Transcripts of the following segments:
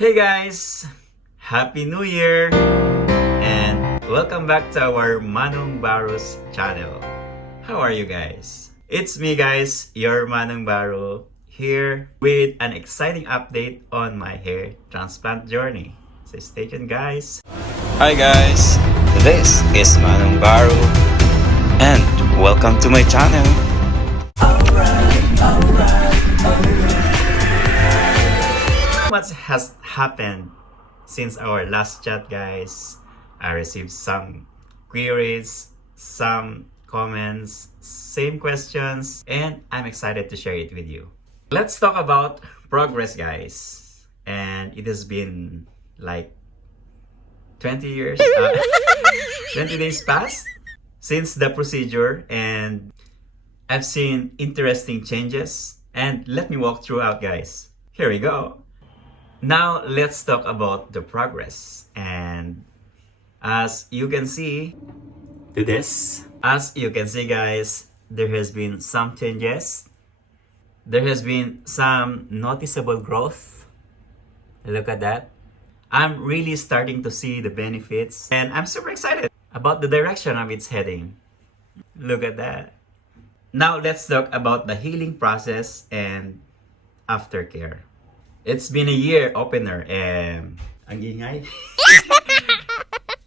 Hey guys! Happy New Year! And welcome back to our Manung Baru's channel. How are you guys? It's me guys, your Manung Baru, here with an exciting update on my hair transplant journey. So stay tuned guys! Hi guys, this is Manung Baru and welcome to my channel. What has happened since our last chat guys? I received some queries, some comments, same questions, and I'm excited to share it with you. Let's talk about progress guys. And it has been like 20 years, 20 days past since the procedure, and I've seen interesting changes, and let me walk through out guys. Here we go. Now let's talk about the progress. And as you can see to this, as you can see guys, there has been some changes. There has been some noticeable growth. Look at that. I'm really starting to see the benefits, and I'm super excited about the direction of its heading. Look at that. Now let's talk about the healing process and aftercare. It's been a year opener, and ang ingay.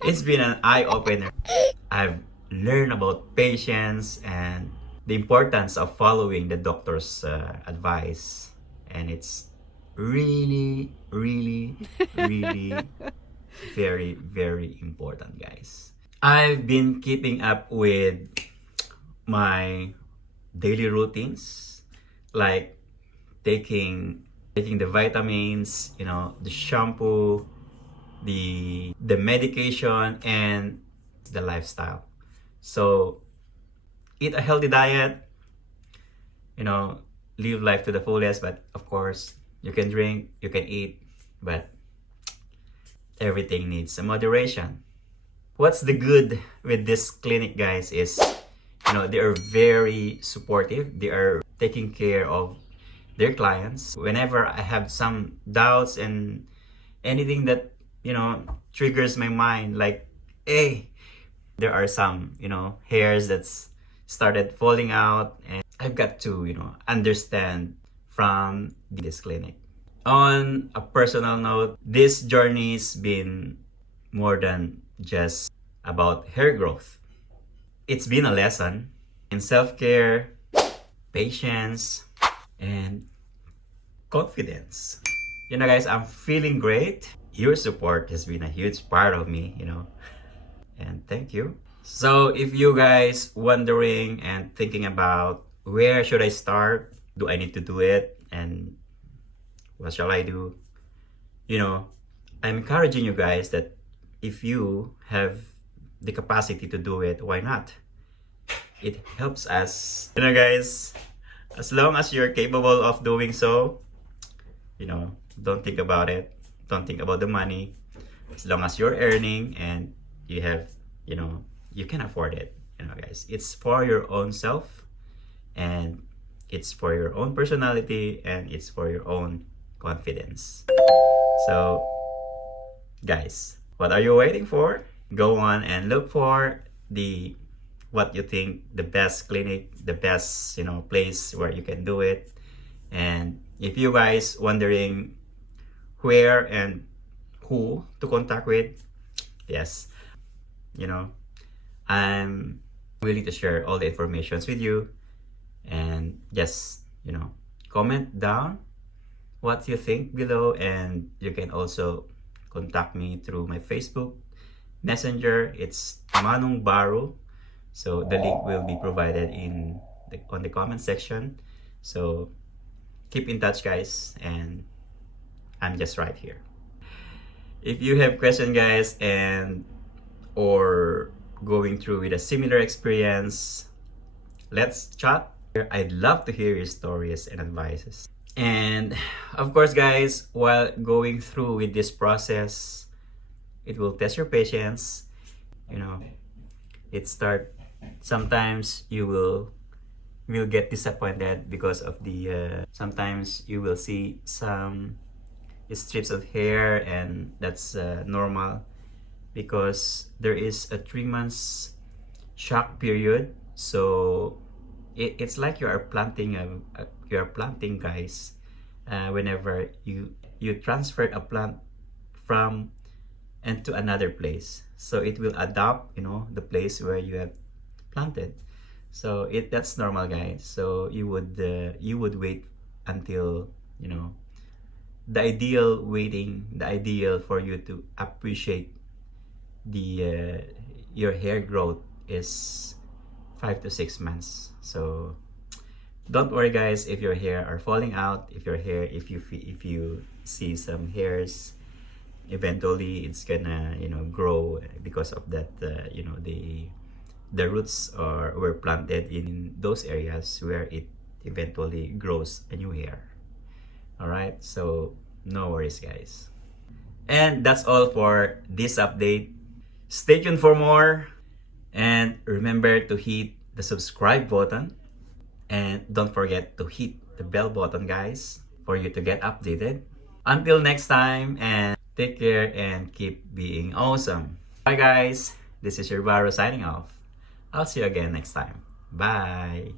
It's been an eye opener. I've learned about patience and the importance of following the doctor's advice, and it's really very important guys. I've been keeping up with my daily routines, like taking the vitamins, the shampoo, the medication, and the lifestyle. So eat a healthy diet, live life to the fullest. But of course, you can drink, you can eat, but everything needs a moderation. What's the good with this clinic guys is, they are very supportive. They are taking care of their clients. Whenever I have some doubts and anything that triggers my mind, like, hey, there are some hairs that's started falling out, and I've got to understand from this clinic. On a personal note, this journey's been more than just about hair growth. It's been a lesson in self-care, patience, and confidence. Guys, I'm feeling great. Your support has been a huge part of me, and thank you. So if you guys wondering and thinking about where should I start, do I need to do it, and what shall I do, I'm encouraging you guys that if you have the capacity to do it, why not? It helps us, guys. As long as you're capable of doing so, don't think about it. Don't think about the money. As long as you're earning and you have, you can afford it, guys. It's for your own self, and it's for your own personality, and it's for your own confidence. So, guys, what are you waiting for? Go on and look for what you think the best clinic, the best place where you can do it. And if you guys wondering where and who to contact with, yes, I'm willing to share all the informations with you. And just comment down what you think below, and you can also contact me through my Facebook Messenger. It's Manung Baru. So the link will be provided on the comment section. So keep in touch guys, and I'm just right here. If you have questions guys, and or going through with a similar experience, let's chat. I'd love to hear your stories and advices. And of course guys, while going through with this process, it will test your patience. Sometimes you will get disappointed because of the sometimes you will see some strips of hair, and that's normal because there is a 3 months shock period. So it's like you are planting guys, whenever you transfer a plant from and to another place, so it will adapt, the place where you have planted. So that's normal, guys. So you would wait until, the ideal for you to appreciate your hair growth is 5 to 6 months. So don't worry, guys, if your hair are falling out, if you see some hairs, eventually it's gonna grow because of that. The roots were planted in those areas where it eventually grows a new hair. All right, so no worries, guys. And that's all for this update. Stay tuned for more, and remember to hit the subscribe button, and don't forget to hit the bell button, guys, for you to get updated. Until next time, and take care and keep being awesome. Bye, guys. This is your Baru signing off. I'll see you again next time. Bye.